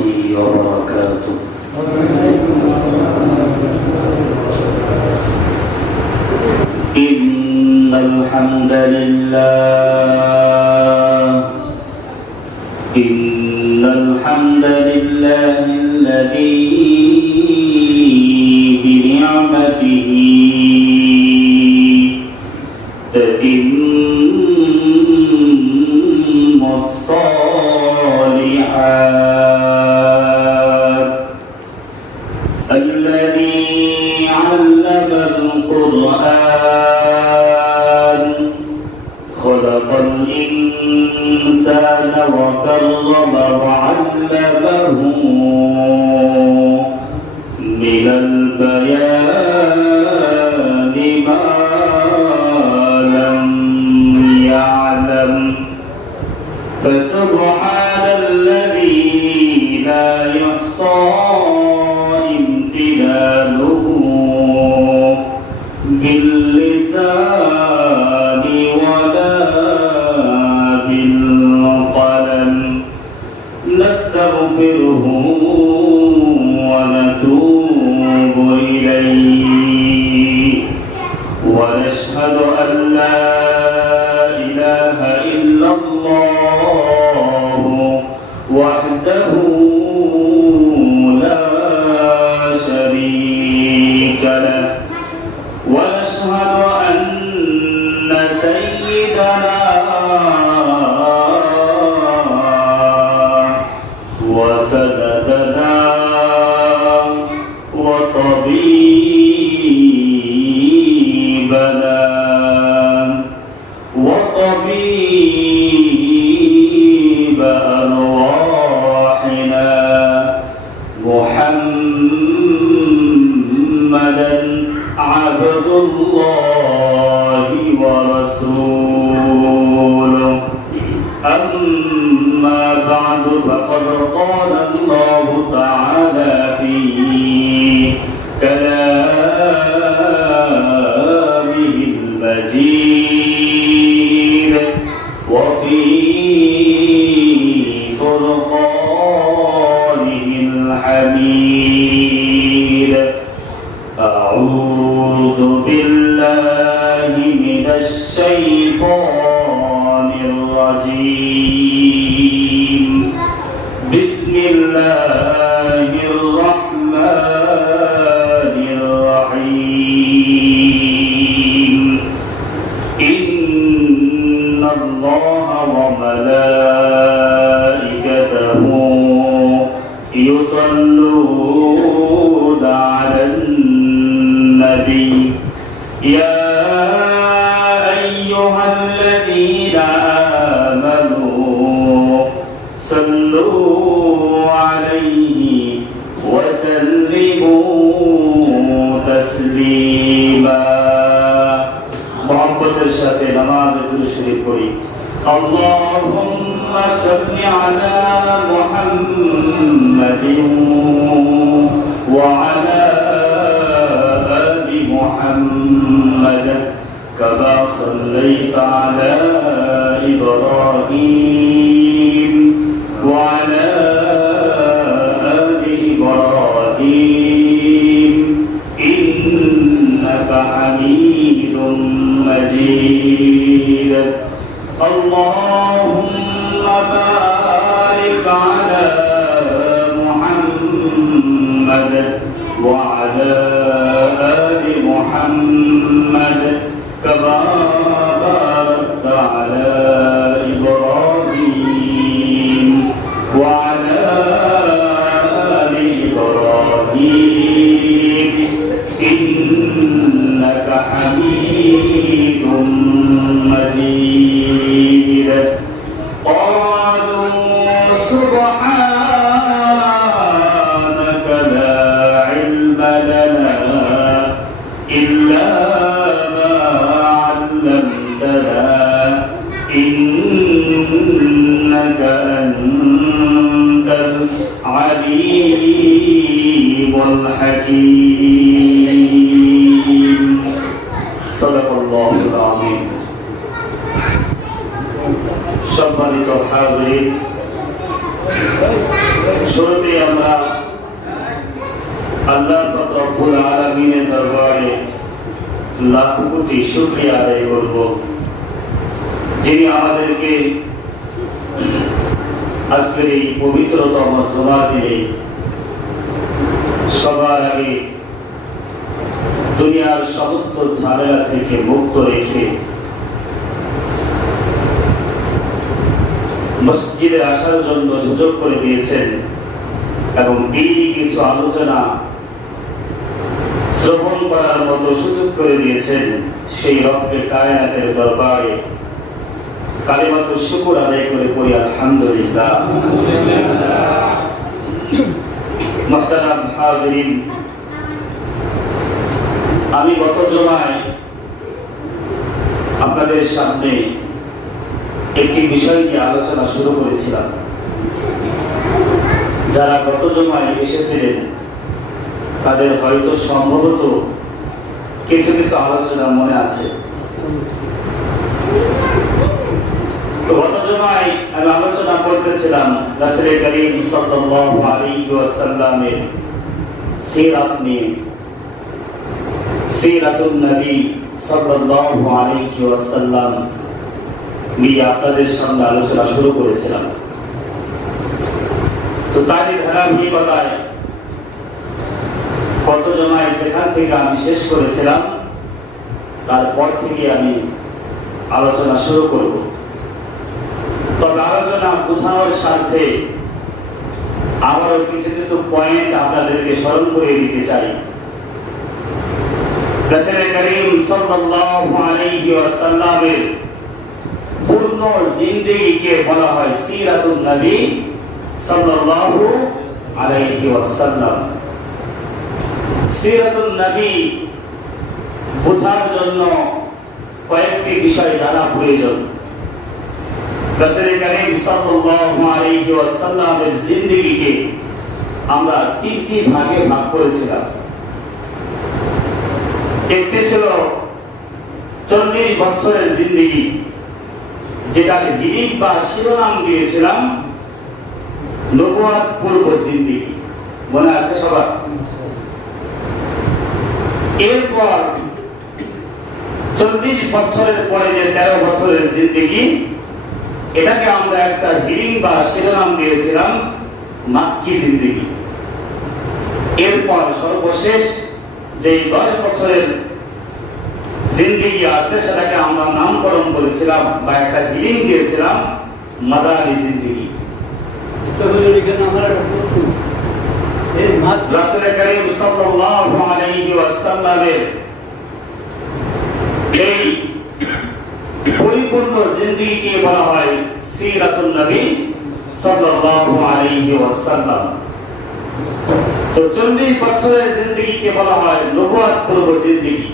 وبركاته إن الحمد لله الذي بنعمته تتم الصالحات الذي علم القرآن خلق الإنسان وكرمه وعلمه من البيان ما لم يعلم فسبحان الذي لا يحصى امتنانه باللسان ولا بالقلم نستغفره ونتوب إليه ونشهد أن لا إله إلا الله وحده لا شريك له ونشهد أن سيدنا وسندنا وطبيبنا وطبيب أرواحنا محمدا عبد الله ورسوله أما بعد فقد قال الله تعالى في كلامه المجيد وفي فرقانه الحميد أعوذ بالله من الشيطان الرجيم بسم الله الرحمن الرحيم إن الله وملائكته يصلون على النبي يا أيها الذين آمنوا صلوا عليه وسلموا تسليما محبت الشافع نماز الشريف قولي اللهم صل على محمد وعلى آل محمد كما صليت على إبراهيم وعلى آل إبراهيم إنك حميد مجيد اللهم بارك على محمد وعلى آل محمد كما باركت على إبراهيم وعلى آل إبراهيم إنك حميد مجيد قالوا سبحانك لا علم لنا إلا ما علمتنا إنك أنت العليم الحكيم صدق الله العظيم সম্মানিত হাজির শুরুতে রব্বুল আলামিনের দরবারে লাখ কোটি শুকরিয়া আদায় করব, যিনি আমাদেরকে আজকের এই পবিত্রতম জুমার দিনে সবার আগে দুনিয়ার সমস্ত ঝামেলা থেকে মুক্ত রেখে মসজিদে আসার জন্য সুযোগ করে দিয়েছেন এবং দিনই কিছু আলোচনা শ্রবণ করার মতো সুযোগ করে দিয়েছেন। সেই রব্বে কায়নাতের দরবারে কালিমাতু শুকর আদায় করে পড়ি আলহামদুলিল্লাহ। মুহতারাম হাজিরিন, আমি গত জুমায় আপনাদের সামনে একটি বিষয় নিয়ে আলোচনা শুরু করেছিলাম। যারা গত জুমায় এসেছিলেন তাদের হয়তো সম্ভবত কিছু কিছু আলোচনা মনে আছে। তো গত জুমায় আমি আলোচনা করতেছিলাম রাসূল করিম সাল্লাল্লাহু আলাইহি ওয়াসাল্লামের সিরাত নিয়ে, সিরাতুন নবী সাল্লাল্লাহু আলাইহি ওয়াসাল্লাম নিয়ে আপনাদের সামনে আলোচনা শুরু করেছিলাম। তো তারই ধারাবাহিকতায় গত জমায় যেখান থেকে আমি শেষ করেছিলাম তারপর থেকে আমি আলোচনা শুরু করব। তবে আলোচনা বোঝানোর স্বার্থে আবারও কিছু কিছু পয়েন্ট আপনাদেরকে স্মরণ করে দিতে চাই। রাসূল করিম সাল্লাল্লাহু আলাইহি ওয়াসাল্লামের পূর্ণ জিন্দেগিকে বলা হয় সিরাতুন নবী সাল্লাল্লাহু আলাইহি ওয়াসাল্লাম। সিরাতুন নবী বোঝার জন্য কয়েকটি বিষয় জানা প্রয়োজন। রাসূল করিম সাল্লাল্লাহু আলাইহি ওয়াসাল্লামের জিন্দেগিকে আমরা তিনটি ভাগে ভাগ করেছিলাম। একটি ছিল 40 বছরের জিন্দেগি, যেটাকে হিরিক বা শিরোনাম দিয়েছিলাম নবুয়ত পূর্ব জিন্দেগি। মনে আছে সবার? এরপর 40 বছরের পরে যে 13 বছরের জিন্দেগি, এটাকে আমরা একটা হিরিং বা শিরোনাম দিয়েছিলাম মাক্কি জিন্দেগি। এরপর সর্বশেষ যে 10 বছরের জিন্দেগি আছে সেটাকে আমরা নামকরণ করেছিলাম বা একটা হিরিং দিয়েছিলাম মাদানী জিন্দেগি। রাসূল করিম সাল্লাল্লাহু আলাইহি ওয়াসাল্লামের এই পরিপূর্ণ জিন্দেগিকে বলা হয় সিরাতুন নবী সাল্লাল্লাহু আলাইহি ওয়াসাল্লাম। তো 40 বছরের জিন্দেগিকে বলা হয় নবুয়ত পূর্ব জিন্দেগি।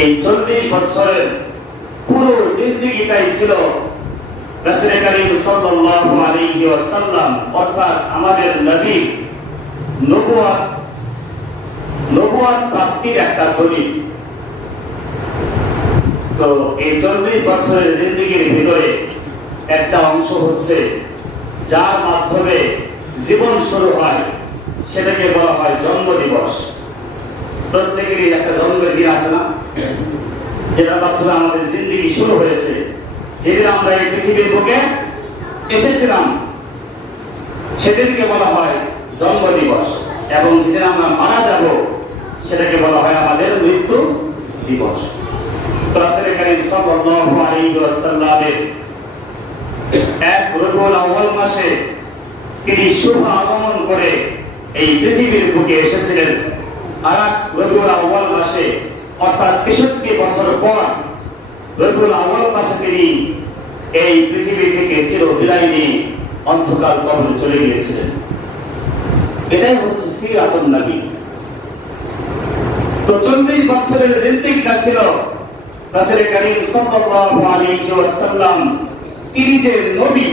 এই 40 বছরের পুরো জিন্দেগিটাই ছিল রাসূল করিম সাল্লাল্লাহু আলাইহি ওয়াসাল্লাম অর্থাৎ আমাদের নবী নবুয়ত প্রাপ্তির একটা দলিল। তো এই 40 বছরের জিন্দেগির ভিতরে একটা অংশ হচ্ছে যার মাধ্যমে জীবন শুরু হয়, সেটাকে বলা হয় জন্ম দিবস। প্রত্যেকেরই একটা জন্মের দিন আছে না, যেটার মাধ্যমে আমাদের জিন্দেগি শুরু হয়েছে। যেদিন আমরা এই পৃথিবীর বুকে এসেছিলাম সেদিনকে বলা হয় জন্ম দিবস, এবং যেদিন আমরা মারা যাব সেটাকে বলা হয় আমাদের মৃত্যু দিবস। রাসূল করিম সাল্লাল্লাহু আলাইহি ওয়াসাল্লামের এক রবিউল আউয়াল মাসে তিনি শুভ আগমন করে এই পৃথিবীর বুকে এসেছিলেন। আর এক রবিউল আউয়াল মাসে অর্থাৎ 63 বছর পর রবিউল আউয়াল মাসে তিনি এই পৃথিবী থেকে চিরবিদায় নিয়ে অন্ধকার কবরে চলে গিয়েছিলেন। এটাই হচ্ছে সিরাতুন নবী। তো 40 বছরের জিন্দেগিটা ছিল রাসূল করিম সাল্লাল্লাহু আলাইহি ওয়াসাল্লাম তিনি যে নবী,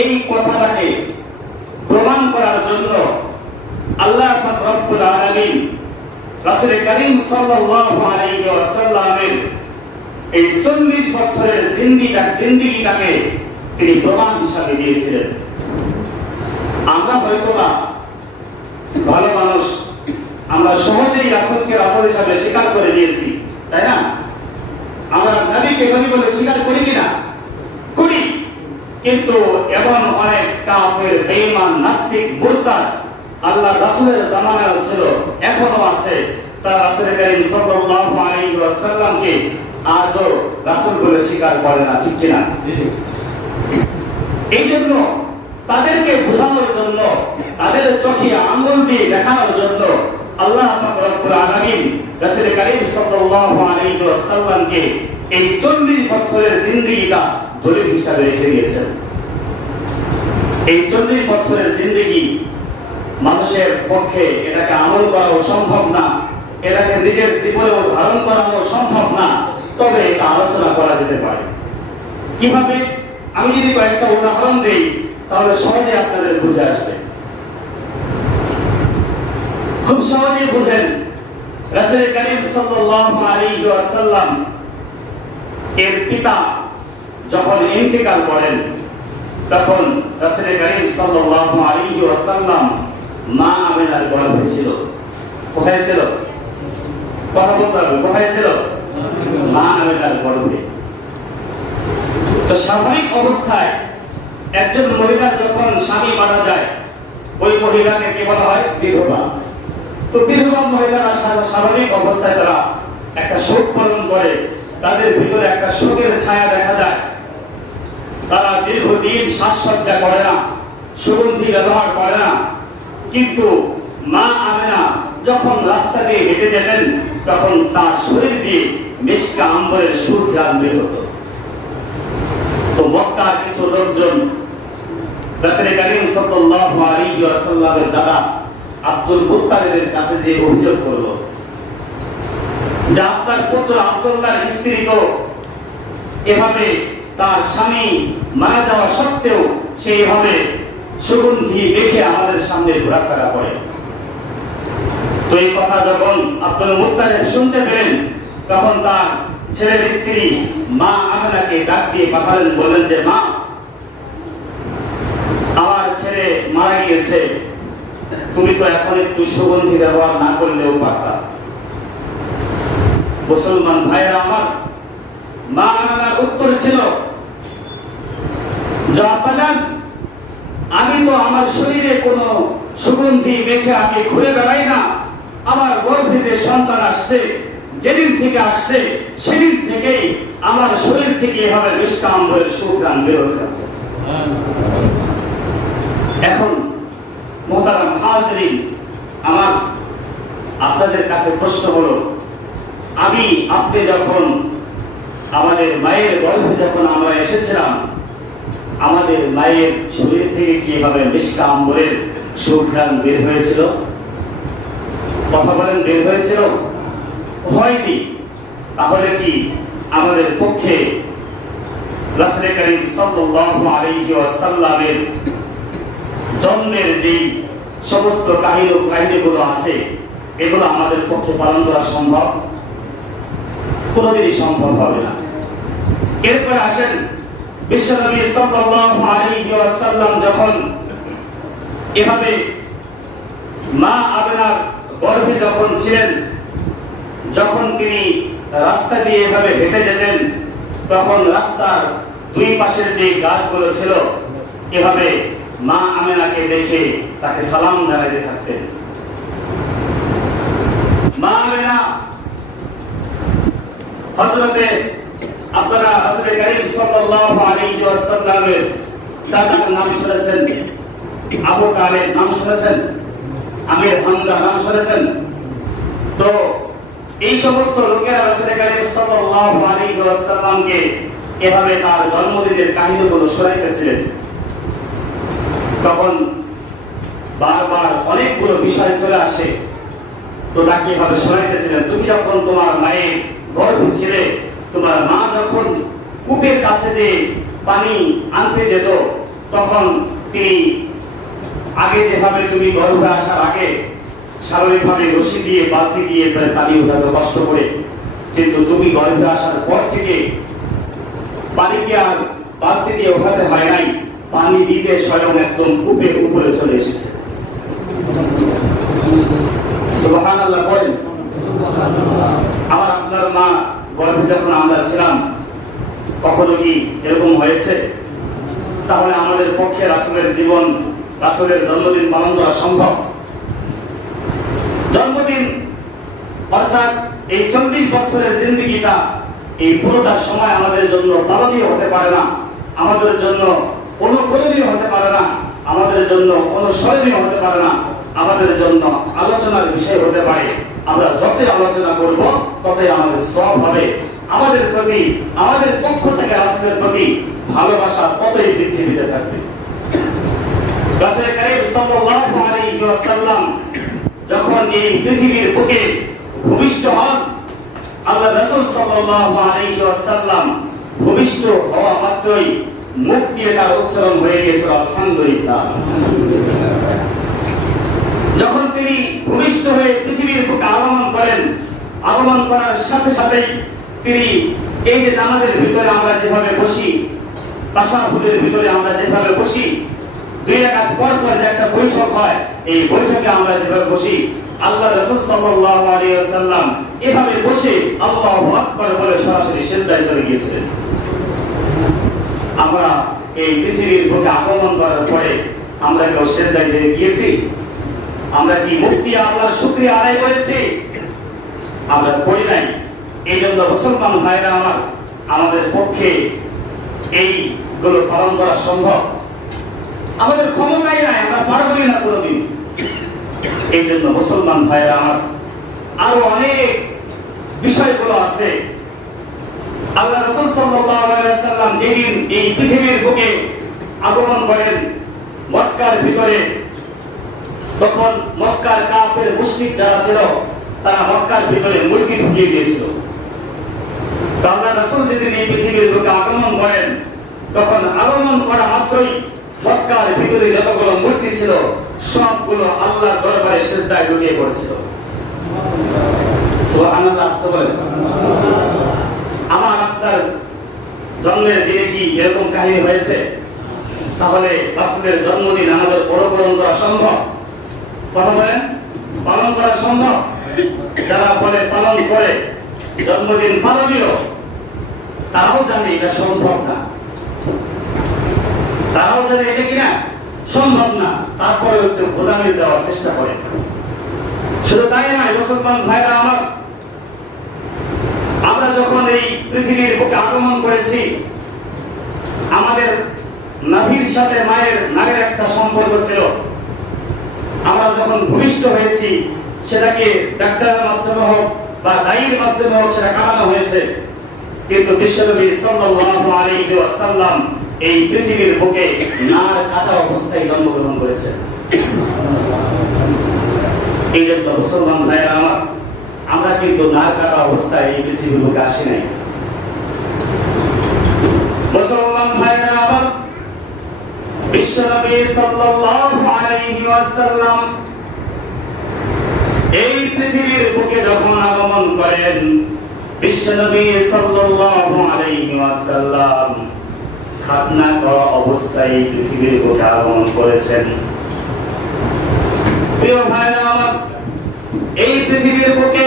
এই কথাটাকে প্রমাণ করার জন্য আল্লাহ পাক রব্বুল আলামিন রাসূল করিম সাল্লাল্লাহু আলাইহি ওয়াসাল্লামের এই 40 বছরের জিন্দেগিটাকে তিনি প্রমাণ হিসাবে দিয়েছিলেন। আমরা হয়তো না ভালো মানুষ আমরা সহজেই রাসূলকে রাসূল হিসেবে স্বীকার করে নিয়েছি, তাই না? আমরা নবীকে নবী বলে স্বীকার করি কিনা? করি। কিন্তু এমন অনেক কাফের, বেঈমান, নাস্তিক, মুরতাদ আল্লাহ রাসূলের জামানায় ছিল, এখনো আছে, তারা রাসূল করিম সাল্লাল্লাহু আলাইহি ওয়াসাল্লামকে আজও রাসূল বলে স্বীকার করে না, ঠিক কিনা? এই জন্য তাদেরকে বোঝানোর জন্য, তাদের চোখে আঙ্গুল দিয়ে দেখানোর জন্য আল্লাহ পাক রব্বুল আলামিন রাসূল করিম সাল্লাল্লাহু আলাইহি ওয়াসাল্লামকে এই 40 বছরের জিন্দেগিটা দলিল হিসাবে রেখে দিয়েছেন। এই 40 বছরের জিন্দেগি মানুষের পক্ষে এটাকে আমল করাও সম্ভব না, এটাকে নিজের জীবনেও ধারণ করানো সম্ভব না, তবে এটা আলোচনা করা যেতে পারে। কিভাবে? আমি যদি কয়েকটা উদাহরণ দেই তাহলে সহজে আপনাদের বুঝে আসবে। খুব সহজে বুঝেন, রাসূল করিম সাল্লাল্লাহু আলাইহি ওয়াসাল্লাম এর পিতা যখন ইন্তেকাল করেন, তখন রাসূল করিম সাল্লাল্লাহু আলাইহি ওয়াসাল্লাম মা আমিনার গর্ভে ছিল। কোথায় ছিল? কথা বলতে হবে, কোথায় ছিল? মা আমিনার গর্ভে। তো স্বাভাবিক অবস্থায় একজন মহিলার যখন স্বামী মারা যায়, ওই মহিলাকে কি বলা হয়? বিধবা। তো বিধবা মহিলারা স্বাভাবিক অবস্থায় তারা একটা শোক পালন করে, তাদের ভিতরে একটা শোকের ছায়া দেখা যায়। তারা দীর্ঘদিন সাজসজ্জা করে না, সুগন্ধি ব্যবহার করে না। কিন্তু মা আমিনা যখন রাস্তা দিয়ে হেঁটে যেতেন, তখন তার শরীর দিয়ে মিশকা আম্বরের সুঘ্রাণ বের হতো। তো মক্কার কিছু লোকজন রাসূল করিম সাল্লাল্লাহু আলাইহি ওয়াসাল্লামের দাদা আব্দুল মুত্তালিবের কাছে যে অভিযোগ করলো যে আপনার পুত্র আব্দুল্লাহর স্ত্রী তো এভাবে তার স্বামী মারা যাওয়া সত্ত্বেও সেইভাবে সুগন্ধি মেখে আমাদের সামনে ঘোরাফেরা করে। তো এই কথা যখন আব্দুল মুত্তালিব শুনতে পেলেন, তখন তার ছেলের স্ত্রী মা আমিনাকে ডাক দিয়ে পাঠালেন, বললেন যে মা, আমার ছেলে মারা গিয়েছে, তুমি তো এখন একটু সুগন্ধি ব্যবহার না করলেও পারতা। মুসলমান ভাইয়েরা আমার, মা আমিনার উত্তর ছিল, যে আব্বাজান, আমি তো আমার শরীরে কোনো সুগন্ধি মেখে আমি ঘুরে বেড়াই না। আমার গর্ভে যে সন্তান আসছে, যেদিন থেকে আসছে সেদিন থেকেই আমার শরীর থেকে এভাবে মিশকা আম্বরের সুঘ্রাণ বের হতে আছে। এখন মুহতারাম হাজিরিন, আমার আপনাদের কাছে প্রশ্ন হলো, আপনি যখন আমাদের মায়ের গর্ভে যখন আমরা এসেছিলাম, আমাদের মায়ের শরীর থেকে কি এভাবে মিশকা আম্বরের সুঘ্রাণ বের হয়েছিল? কথা বলেন, বের হয়েছিল? হয়নি। তাহলে কি আমাদের পক্ষে রাসূল করিম সাল্লাল্লাহু আলাইহি ওয়াসাল্লামের জন্মের যে সমস্ত কাহিনীগুলো আছে, এগুলো আমাদের পক্ষে পালন করা সম্ভব? কোনোদিনই সম্ভব হবে না। এরপর আসেন, বিশ্বনবী সাল্লাল্লাহু আলাইহি ওয়াসাল্লাম যখন এভাবে মা আমিনার গর্ভে যখন ছিলেন, যখন তিনি রাস্তা দিয়ে এভাবে হেঁটে যেতেন, তখন রাস্তার দুই পাশের যে গাছগুলো ছিল, এভাবে মা আমিনাকে দেখে তাকে সালাম জানাতে থাকতেন। মা আমিনা হযরতে আপনারা রাসূল করিম সাল্লাল্লাহু আলাইহি ওয়াসাল্লামের চাচার নাম শুনেছেন? আবু তালেব নাম শুনেছেন? আমির হামজা নাম শুনেছেন? তো এই সমস্ত লোকেরা রাসূল করিম সাল্লাল্লাহু আলাইহি ওয়াসাল্লামকে এভাবে তার জন্মদিনের কাহিনীগুলো শোনাইতেছিলেন। তখন বারবার অনেকগুলো বিষয় চলে আসে, তো তাকে এভাবে শোনাইতেছিলেন, তুমি যখন তোমার মায়ের গর্ভে ছিলে, তোমার মা যখন কূপের কাছে যে পানি আনতে যেত, তখন তিনি আগে যেভাবে তুমি গর্ভে আসার আগে স্বাভাবিকভাবে রশি দিয়ে বালতি দিয়ে পানি উঠাতে কষ্ট করে, কিন্তু তুমি গর্ভে আসার পর থেকে পানিকে আর বালতি দিয়ে উঠাতে হয় নাই, পানি নিজে স্বয়ং একদম কূপের উপরে চলে এসেছে। সুবহানাল্লাহ। ছিলাম, কখনো কি এরকম হয়েছে? তাহলে আমাদের পক্ষে রাসূলের জীবন, রাসূলের জন্মদিন পালন করা সম্ভব? জন্মদিন অর্থাৎ এই 40 বছরের জিন্দেগিটা, এই পুরোটা সময় আমাদের জন্য পালনীয় হতে পারে না, আমাদের জন্য অনুকরণীয় হতে পারে না, আমাদের জন্য অনুসরণীয় হতে পারে না, আমাদের জন্য আলোচনার বিষয় হতে পারে। আমরা যতই আলোচনা করব ততই আমাদের সওয়াব হবে, আমাদের প্রতি, আমাদের পক্ষ থেকে রাসূলের প্রতি ভালোবাসা ততই বৃদ্ধি পেতে থাকবে। রাসূল কারীম সাল্লাল্লাহু আলাইহি ওয়াসাল্লাম যখন এই পৃথিবীর বুকে ভূমিষ্ঠ হন, আল্লাহ রাসূল সাল্লাল্লাহু আলাইহি ওয়াসাল্লাম ভূমিষ্ঠ হওয়া মাত্রই মুখ দিয়ে তার উচ্চারণ হয়ে গেছে আলহামদুলিল্লাহ। যখন তিনি ভূমিষ্ঠ হয়ে পৃথিবীর বুকে আগমন করেন, আগমন করার সাথে সাথেই তিনি এই যে নামাজের ভিতরে আমরা যেভাবে বসি, তাশাহুদের ভিতরে আমরা যেভাবে বসি, 2 রাকাত পর পর যে একটা বৈঠক হয়, এই বৈঠকে আমরা যেভাবে বসি, আল্লাহ রাসূল সাল্লাল্লাহু আলাইহি ওয়াসাল্লাম এভাবে বসে আল্লাহু আকবার বলে সরাসরি সিজদায় চলে গিয়েছিলেন। আমরা এই পৃথিবীর বুকে আগমন করার পরে আমরা কেউ সিজদায় গিয়েছি? আমরা কি মুখ দিয়ে আল্লাহর শুকরিয়া আদায় করেছি? আমরা করি নাই। এই জন্য মুসলমান ভাইরা আমার, আমাদের পক্ষে এইগুলো পালন করা সম্ভব? আমাদের ক্ষমতাই নাই, আমরা পারবই না কোনোদিন। এই জন্য মুসলমান ভাইরা আমার, আরো অনেক বিষয়গুলো আছে। আল্লাহ রাসূল সাল্লাল্লাহু আলাইহি ওয়াসাল্লাম যেদিন এই পৃথিবীর বুকে আগমন করেন মক্কার ভিতরে, তখন মক্কার কাফের মুশরিক যারা ছিল তারা মক্কার ভিতরে মূর্তি ঢুকিয়ে দিয়েছিল। আল্লাহ রাসূল যেদিন এই পৃথিবীর বুকে আগমন করেন, তখন আগমন করা মাত্রই মক্কার ভিতরে যতগুলো মূর্তি ছিল সবগুলো আল্লাহর দরবারে সিজদায় ঢুকিয়ে পড়েছিল। সুবহানাল্লাহ, আস্তে বলেন। আমার আপনার জন্মের দিনে কি এরকম কাহিনী হয়েছে? তাহলে রাসূলের জন্মদিন আমাদের পালন করা সম্ভব? কথা বলেন, পালন করা সম্ভব? যারা বলে পালন করে, জন্মদিন পালনীয়, তারাও জানে এটা সম্ভব না, তারাও জানে এটা কিনা সম্ভব না, তারপরে একটু বোঝানি দেওয়ার চেষ্টা করে। শুধু তাই নয় মুসলমান ভাইরা আমার, আমরা যখন এই পৃথিবীর বুকে আগমন করেছি, আমাদের নাভির সাথে মায়ের নাগের একটা সম্পর্ক ছিল। আমরা যখন ভূমিষ্ঠ হয়েছি, সেটাকে ডাক্তারের মাধ্যমে হোক বা দায়ীর মাধ্যমে হোক সেটা কাটানো হয়েছে, কিন্তু বিশ্বনবী সাল্লাল্লাহু আলাইহি ওয়াসাল্লাম এই পৃথিবীর বুকে নার কাটা অবস্থায় জন্মগ্রহণ করেছেন। এই জন্য মুসলমান ভাইরা আমার, আমরা কিন্তু নার কাটা অবস্থায় এই পৃথিবীর বুকে আসি নাই। মুসলমান ভাইরা আমার, বিশ্বনবী সাল্লাল্লাহু আলাইহি ওয়াসাল্লাম এই পৃথিবীর বুকে যখন আগমন করেন, বিশ্বনবী সাল্লাল্লাহু আলাইহি ওয়াসাল্লাম খাতনা করা অবস্থায় পৃথিবীর বুকে আগমন করেছেন। প্রিয় ভাইরা আমার, এই পৃথিবীর বুকে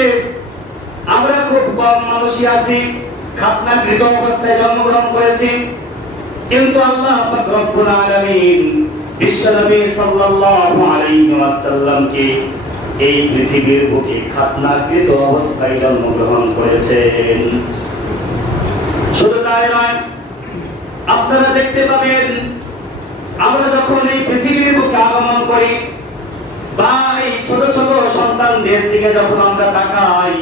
আমরা খুব কম মানুষই আছি খাতনাকৃত অবস্থায় জন্মগ্রহণ করেছি, কিন্তু আল্লাহ পাক রব্বুল আলামিন বিশ্বনবী সাল্লাল্লাহু আলাইহি ওয়াসাল্লামকে এই পৃথিবীর বুকে খাতনাকৃত অবস্থায় জন্মগ্রহণ করেছেন। শুধু তাই নয়, আপনারা দেখতে পাবেন আমরা যখন এই পৃথিবীর বুকে আগমন করি বা এই ছোট ছোট সন্তানদের দিকে যখন আমরা তাকাই,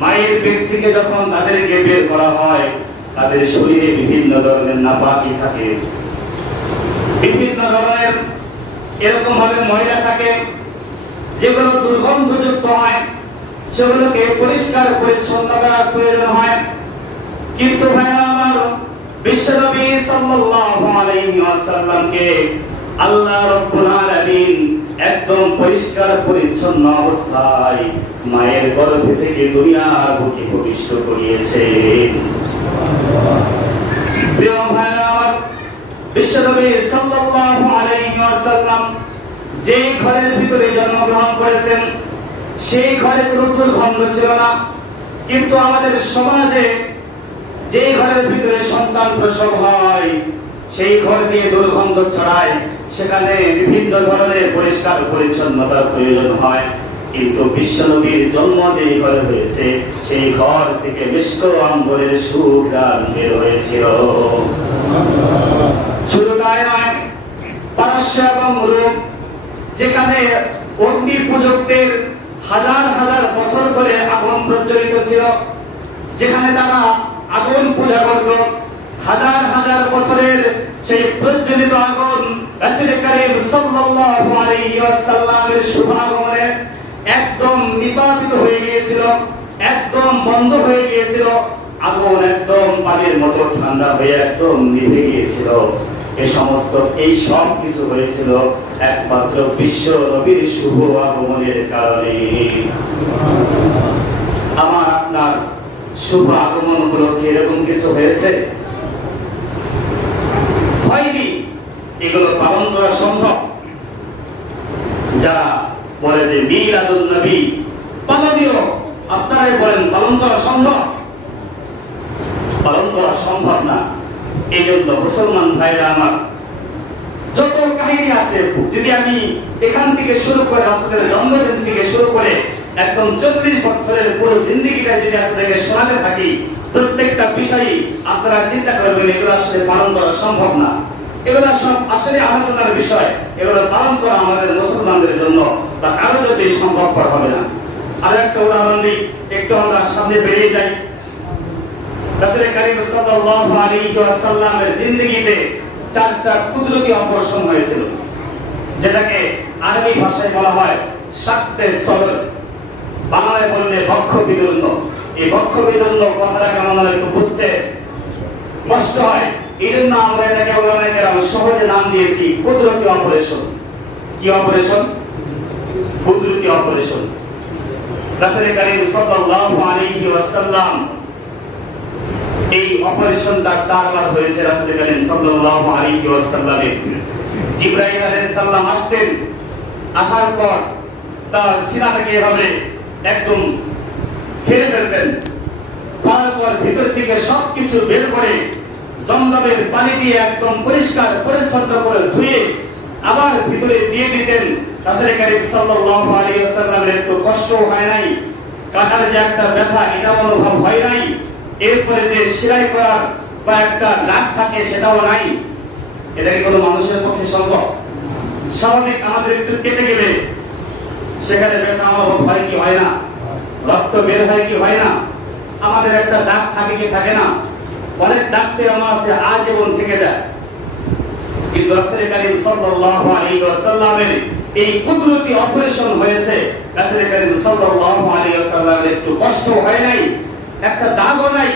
মায়ের পেট থেকে যখন তাদেরকে বের করা হয়, তাদের শরীরে বিভিন্ন ধরনের নাপাকি থাকে, বিভিন্ন ধরনের এরকম ভাবে ময়লা থাকে, যেগুলো দুর্গন্ধযুক্ত হয়, সেগুলোকে পরিষ্কার পরিচ্ছন্ন করার প্রয়োজন হয়। কিন্তু ভাইরা আমার, বিশ্বনবী সাল্লাল্লাহু আলাইহি ওয়াসাল্লামকে আল্লাহ রাব্বুল আলামিন একদম পরিষ্কার পরিচ্ছন্ন অবস্থায় মায়ের গর্ভ থেকে দুনিয়ার বুকে ভূমিষ্ঠ করিয়েছেন। প্রিয় ভাইরা আমার, বিশ্বনবী সাল্লাল্লাহু আলাইহি ওয়াসাল্লাম যে ঘরের ভিতরে জন্মগ্রহণ করেছেন, সেই ঘরে কোনো দুর্গন্ধ ছিল না। কিন্তু আমাদের সমাজে যে ঘরের ভিতরে সন্তান প্রসব হয় সেই ঘর দিয়ে দুর্গন্ধ ছড়ায়, সেখানে বিভিন্ন ধরনের পরিষ্কার পরিচ্ছন্নতার প্রয়োজন হয়। কিন্তু বিশ্বনবীর জন্ম যেই ঘরে হয়েছে সেই ঘর থেকে মিষ্ক আম্বরের সুঘ্রাণ বের হয়েছিল। শুধু তাই নয়, পারস্য এবং রোম, যেখানে অগ্নি পূজকদের হাজার হাজার বছর ধরে আগুন প্রজ্বলিত ছিল, যেখানে তারা আগুন পূজা করত, হাজার হাজার বছরের সেই প্রজ্বলিত আগুন রাসূল করিম সাল্লাল্লাহু আলাইহি ওয়াসাল্লামের শুভাগমনে একদম নির্বাপিত হয়ে গিয়েছিল, একদম বন্ধ হয়ে গিয়েছিল। আগুন একদম পানির মতো ঠান্ডা হয়ে একদম নিভে গিয়েছিল। এই সব কিছু হয়েছিল একমাত্র বিশ্ব নবীর শুভ আগমনের কারণে। আমার আপনার শুভ আগমন উপলক্ষে এরকম কিছু হয়েছে? হয়নি। এগুলো পালন করা সম্ভব। যারা বলে যে মিলাদুন নবী পালনীয়, আপনারাই বলেন পালন করা সম্ভব? পালন করা সম্ভব না। এই জন্য মুসলমান ভাইরা আমার, যত কাহিনী আছে, যদি আমি এখান থেকে শুরু করে রাসূলের জন্মদিন থেকে শুরু করে একদম 40 বছরের পুরো জিন্দেগিটা যদি আপনাদেরকে শোনাতে থাকি, প্রত্যেকটা বিষয়ই আপনারা চিন্তা করবেন এগুলো আসলে পালন করা সম্ভব না। এগুলো সব আসলে আলোচনার বিষয়। এগুলো পালন করা আমাদের মুসলমানদের জন্য বা কারোর জন্য সম্ভবপর হবে না। আর একটা উদাহরণ দিই, একটু আমরা সামনে বেরিয়ে যাই। রাসূল করিম সাল্লাল্লাহু আলাইহি ওয়াসাল্লামের জিন্দেগিতে 4টা কুদরতি অপারেশন হয়েছিল, যেটাকে আরবি ভাষায় বলা হয় শাক্কে সদর, বাংলায় বললে বক্ষ বিদীর্ণ। এই বক্ষ বিদীর্ণ কথাটা কেমন একটু বুঝতে কষ্ট হয়, এই জন্য আমরা এটাকে সহজে নাম দিয়েছি কুদরতি অপারেশন। কি অপারেশন? কুদরতি অপারেশন। রাসূল করিম সাল্লাল্লাহু আলাইহি ওয়াসাল্লাম এই অপারেশনটা 4 বার হয়েছে। রাসূল করিম সাল্লাল্লাহু আলাইহি ওয়াসাল্লামের জিবরাইল আলাইহিস সালাম আসতেন, আসার পর তার সিনাটাকে এভাবে একদম ফেলে ফেলতেন, তারপর ভিতর থেকে সবকিছু বের করে জমজমের পানি দিয়ে একদম পরিষ্কার পরিচ্ছন্ন করে ধুয়ে আবার ভিতরে দিয়ে দিতেন। রাসূল করিম সাল্লাল্লাহু আলাইহি ওয়াসাল্লামের একটু কষ্ট হয় নাই, কাটার যে একটা ব্যথা এটা অনুভব হয় নাই, এরপরে যে সেলাই করার বা একটা দাগ থাকে সেটাও নাই। এটা কি কোনো মানুষের পক্ষে সম্ভব? স্বাভাবিক আমাদের একটু কেটে গেলে সেখানে ব্যথা অনুভব হয় কি হয় না? রক্ত বের হয় কি হয় না? আমাদের একটা দাগ থাকে কি থাকে না? অনেক দাগতে আমার আছে আজীবন থেকে যায়। কিন্তু রাসূল করিম সাল্লাল্লাহু আলাইহি ওয়াসাল্লামের এই কুদরতি অপারেশন হয়েছে। রাসূল করিম সাল্লাল্লাহু আলাইহি ওয়াসাল্লামের একটু কষ্ট হয় নাই, একটা দাগও নাই।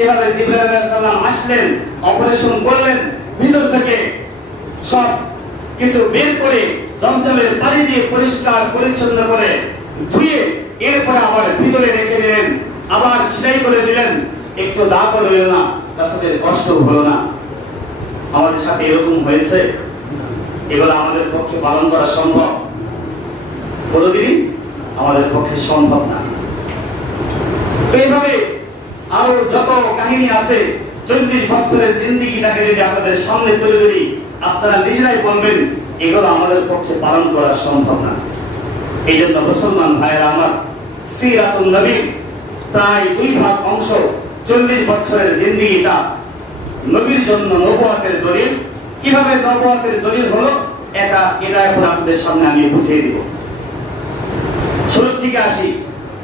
এভাবে জিবরাইল আলাইহিস সালাম আসলেন, অপারেশন করলেন, ভিতর থেকে সব কিছু বের করে জমজমের পানি দিয়ে পরিষ্কার পরিচ্ছন্ন করে ধুয়ে এরপর আবার ভিতরে রেখে দিলেন, আবার সেলাই করে দিলেন। একটু দাগও রইল না, রাসূলের কষ্ট হলো না। আমাদের সাথে এরকম হয়েছে? এগুলো আমাদের পক্ষে পালন করা সম্ভব? কোনদিনই আমাদের পক্ষে সম্ভব না। তো এইভাবে আরো যত কাহিনী আছে, 40 বছরের জিন্দেগিটাকে যদি আপনাদের সামনে তুলে ধরি, আপনারা নিজেরাই বলবেন এগুলো আমাদের পক্ষে পালন করা সম্ভব না। এই জন্য মুসলমান ভাইয়েরা আমার, সিরাতুন নবীর প্রায় 2 ভাগ অংশ, 40 বছরের জিন্দেগিটা নবীর জন্য নবুয়তের দলিল। কিভাবে নবুয়তের দলিল হলো এটা এখন আপনাদের সামনে আমি বুঝিয়ে দিব। শুরু থেকে আসি।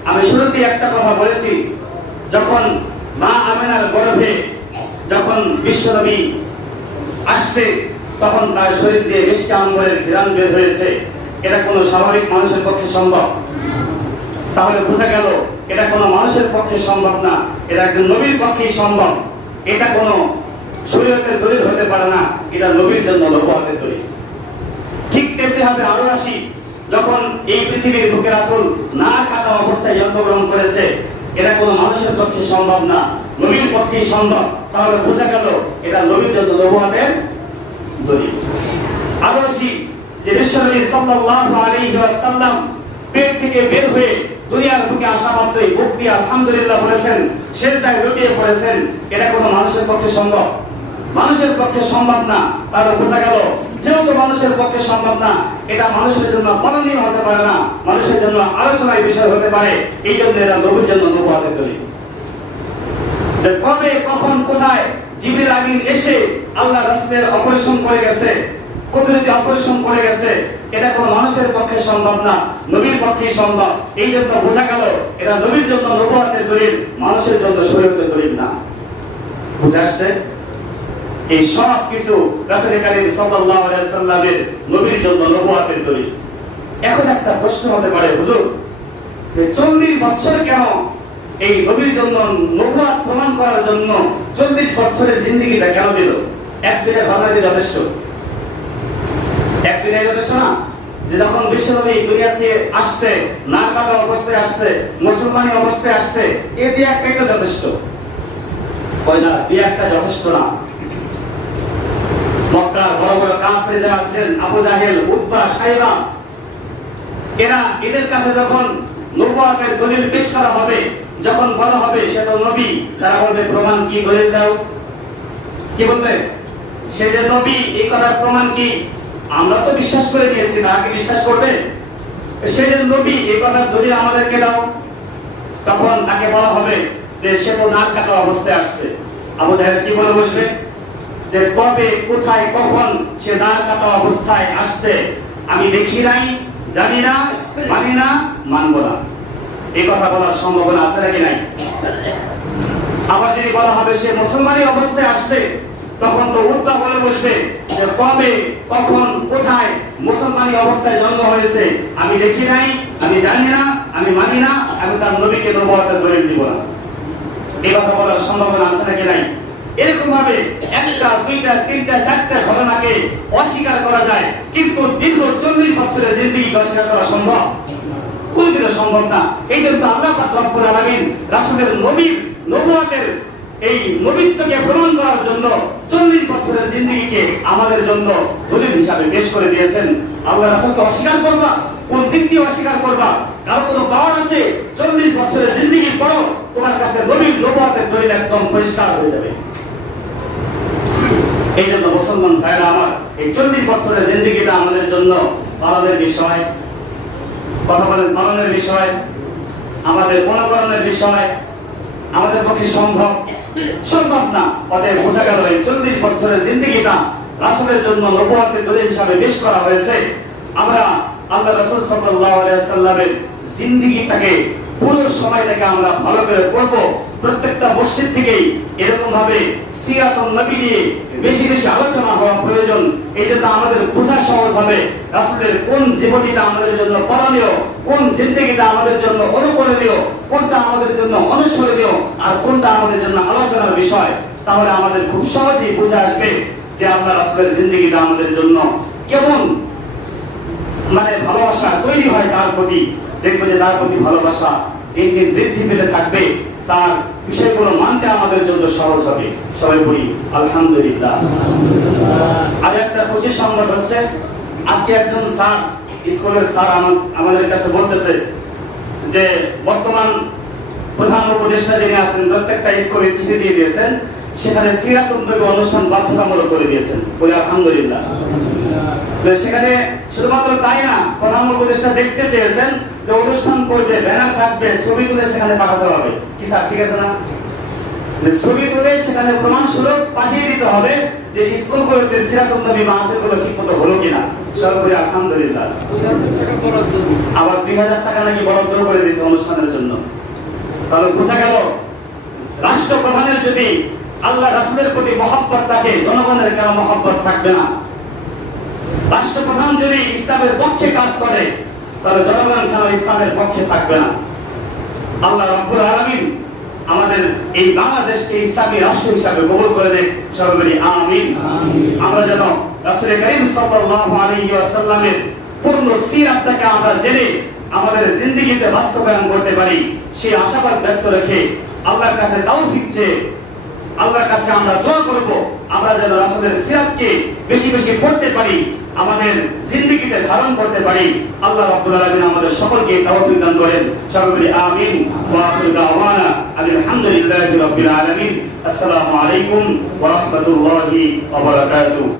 আমি শুরুতে একটা কথা বলেছি, যখন মা আমিনার গর্ভে যখন বিশ্বনবী আসছে, তখন তার শরীর দিয়ে মিষ্টি আম্বরের ঘ্রাণ বের হয়েছে। এটা কোনো স্বাভাবিক মানুষের পক্ষে সম্ভব? তাহলে বোঝা গেল এটা কোনো মানুষের পক্ষে সম্ভব না, এটা একজন নবীর পক্ষেই সম্ভব। এটা কোনো শরীয়তের দলিল হতে পারে না, এটা নবীর জন্য নবুয়তের দলিল। ঠিক তেমনি ভাবে আরো আসি, যখন এই পৃথিবীর বুকে রাসূল না কাটা অবস্থায় জন্মগ্রহণ করেছে, এটা কোনো মানুষের পক্ষে সম্ভব না, নবীর পক্ষেই সম্ভব। তাহলে বোঝা গেল এটা নবীর জন্য নবুয়তের দলিল। আরো আসি যে বিশ্বনবী সাল্লাল্লাহু আলাইহি ওয়াসাল্লাম পেট থেকে বের হয়ে দুনিয়ার বুকে আসা মাত্রই বুক দিয়ে আলহামদুলিল্লাহ বলেছেন, সেজদায় লুটিয়ে পড়েছেন, এটা কোনো মানুষের পক্ষে সম্ভব? মানুষের পক্ষে সম্ভব না। তাহলে বোঝা গেল যেহেতু মানুষের পক্ষে সম্ভব না, এটা মানুষের জন্য মাননীয় হতে পারে না, মানুষের জন্য আলোচনার বিষয় হতে পারে। এই জন্য এরা নবীর জন্য নবুয়তের দলিল। যে কবে কখন কোথায় জিবরিল আমিন এসে আল্লাহ রাসূলের অপারেশন করে গেছে, কুদরতি অপারেশন করে গেছে, এটা কোনো মানুষের পক্ষে সম্ভব না, নবীর পক্ষেই সম্ভব। এই জন্য বোঝা গেল এটা নবীর জন্য নবুয়তের দলিল, মানুষের জন্য শরীয়তের দলিল না। বুঝে আসছে? এই সব কিছু রাসূল কারীম সাল্লাল্লাহু আলাইহি ওয়াসাল্লামের নবীর জন্য নবুয়তের দলিল। এখন একটা প্রশ্ন হতে পারে, হুজুর 40 বছর কেন এই নবীর জন্য নবুয়ত প্রমাণ করার জন্য 40 বছরের জিন্দেগিটা কেন দিল? একদিনের ঘটনা দিয়ে যথেষ্ট? একদিনে যথেষ্ট না? যে যখন বিশ্বনবী দুনিয়াতে আসছে, না কাটা অবস্থায় আসছে, মুসলমানি অবস্থায় আসছে, এ দিয়ে একটাই তো যথেষ্ট? কয়টা দিয়ে একটা যথেষ্ট না। মক্কার বড় বড় কাফের যারা ছিলেন, আবু জাহেল, উতবা, সাইবা, এদের কাছে যখন নবুয়তের দলিল পেশ করা হবে, যখন বলা হবে সে তো নবী, তারা বলবে প্রমাণ কি, দলিল দাও। কি বলবে? সে যে নবী, এই কথার প্রমাণ কি? আমরা তো বিশ্বাস করে নিয়েছি, না কি বিশ্বাস করবে? সে যে নবী, এই কথার দলিল আমাদেরকে দাও। তখন তাকে বলা হবে যে সে তো নাক কাটা অবস্থায় আসছে। আবু জাহেল কি বলে বসবে? যে কবে কোথায় কখন সে নাক কাটা অবস্থায় আসছে আমি দেখি নাই, জানি না, মানি না, মানব না। এই কথা বলার সম্ভাবনা আছে নাকি নাই? আবার যদি বলা হবে সে মুসলমানি অবস্থায় আসছে, তখন তো উদ্বা বলে বসবে যে কবে কখন কোথায় মুসলমানি অবস্থায় জন্ম হয়েছে আমি দেখি নাই, আমি জানি না, আমি মানি না, আমি তার নবীকে নবুয়তের দলিল দিব না। এই কথা বলার সম্ভাবনা আছে নাকি নাই? এরকম ভাবে একটা, দুইটা, তিনটা, চারটা ঘটনাকে অস্বীকার করা যায়, কিন্তু দীর্ঘ 40 বছরের জিন্দেগি অস্বীকার করা সম্ভব? কোনদিনও সম্ভব না। এই জন্য আল্লাহ পাক রব্বুল আলামিন রাসূলের নবীর নবুয়তের এই নবীত্বকে প্রমাণ করার জন্য 40 বছরের জিন্দেগিকে আমাদের জন্য দলিল হিসাবে পেশ করে দিয়েছেন। আল্লাহ রাসূলকে অস্বীকার করবা, কোন দিক দিয়ে অস্বীকার করবা? কারণ কোনো পাওয়ার আছে 40 বছরের জিন্দেগির পর তোমার কাছে নবীর নবুয়তের দলিল একদম পরিষ্কার হয়ে যাবে। এই জন্য মুসলমান ভাইরা আমার, এই 40 বছরের জিন্দেগিটা আমাদের জন্য পালনের বিষয়, কথা বলেন, পালনের বিষয়, আমাদের মনোকরণের বিষয়। আমাদের পক্ষে সম্ভব না। অতএব বোঝা গেল এই 40 বছরের জিন্দেগিটা রাসূলের জন্য নবুয়তের দলিল হিসাবে পেশ করা হয়েছে। আমরা আল্লাহ রাসূল সাল্লাল্লাহু আলাইহি ওয়াসাল্লামের জিন্দেগিটাকে, পুরো সময়টাকে আমরা ভালো করে পড়ব। প্রত্যেকটা মসজিদ থেকেই এরকম ভাবে সিরাতুন নবী নিয়ে বেশি বেশি আলোচনা হওয়া প্রয়োজন। এই জন্য আমাদের বোঝা সহজ হবে রাসূলের কোন জীবনীটা আমাদের জন্য পালনীয়, কোন জিন্দেগিটা আমাদের জন্য অনুকরণীয়, কোনটা আমাদের জন্য অনুসরণীয়, আর কোনটা আমাদের জন্য আলোচনার বিষয়। তাহলে আমাদের খুব সহজেই বুঝে আসবে যে আল্লাহ রাসূলের জিন্দেগিটা আমাদের জন্য কেমন ভালোবাসা তৈরি হয় তার প্রতি। দেখবে যে তার প্রতি ভালোবাসা দিন দিন বৃদ্ধি পেতে থাকবে, তার বিষয়গুলো মানতে আমাদের জন্য সহজ হবে। সবাই বলি আলহামদুলিল্লাহ। আর একটা খুশির সংবাদ হচ্ছে, আজকে একজন স্যার, স্কুলের স্যার আমাদের কাছে বলতেছে যে বর্তমান প্রধান উপদেষ্টা যিনি আছেন প্রত্যেকটা স্কুলে চিঠি দিয়ে দিয়েছেন, সেখানে সিরাতুন নবী অনুষ্ঠান বাধ্যতামূলক করে দিয়েছেন। বলি আলহামদুলিল্লাহ। সেখানে শুধুমাত্র তাই না, প্রধান উপদেষ্টা দেখতে চেয়েছেন যে অনুষ্ঠান করবে, ব্যানার থাকবে, ছবি তুলে সেখানে পাঠাতে হবে। কি স্যার ঠিক আছে না? ছবি তুলে সেখানে প্রমাণ স্বরূপ পাঠিয়ে দিতে হবে যে স্কুলগুলোতে সিরাতুন নবী মাহফিলগুলো ঠিকমতো হলো কিনা। সব বলি আলহামদুলিল্লাহ। আবার 2000 টাকা নাকি বরাদ্দ করে দিয়েছে অনুষ্ঠানের জন্য। তাহলে বোঝা গেল রাষ্ট্রপ্রধানের যদি আল্লাহ রাসূলের প্রতি মহব্বত থাকে, জনগণের কেন মহব্বত থাকবে না? রাষ্ট্রপ্রধান যদি ইসলামের পক্ষে কাজ করে, তাহলে জনগণ কেন ইসলামের পক্ষে থাকবে না? আল্লাহ রাব্বুল আলামিন আমাদের এই বাংলাদেশকে ইসলামী রাষ্ট্র হিসাবে কবুল করে দেন। সবাই বলি আমিন। আমরা যেন রাসূল কারীম সাল্লাল্লাহু আলাইহি ওয়াসাল্লামের পূর্ণ সিরাতটাকে আমরা জেনে আমাদের জিন্দেগিতে বাস্তবায়ন করতে পারি, সেই আশাবাদ ব্যক্ত রেখে আল্লাহর কাছে তাওফিক চেয়ে আল্লাহর কাছে আমরা দোয়া করব, আমরা যেন রাসূলের সিরাতকে বেশি বেশি পড়তে পারি, আমাদের জিন্দেগিতে ধারণ করতে পারি। আল্লাহ রাব্বুল আলামিন আমাদের সকলকে তাওফিক দান করেন। সবাই বলি আমিন। ওয়া আখিরু দাওয়ানা আলহামদুলিল্লাহি রাব্বিল আলামিন। আসসালামু আলাইকুম ওয়া রাহমাতুল্লাহি ওয়া বারাকাতুহু।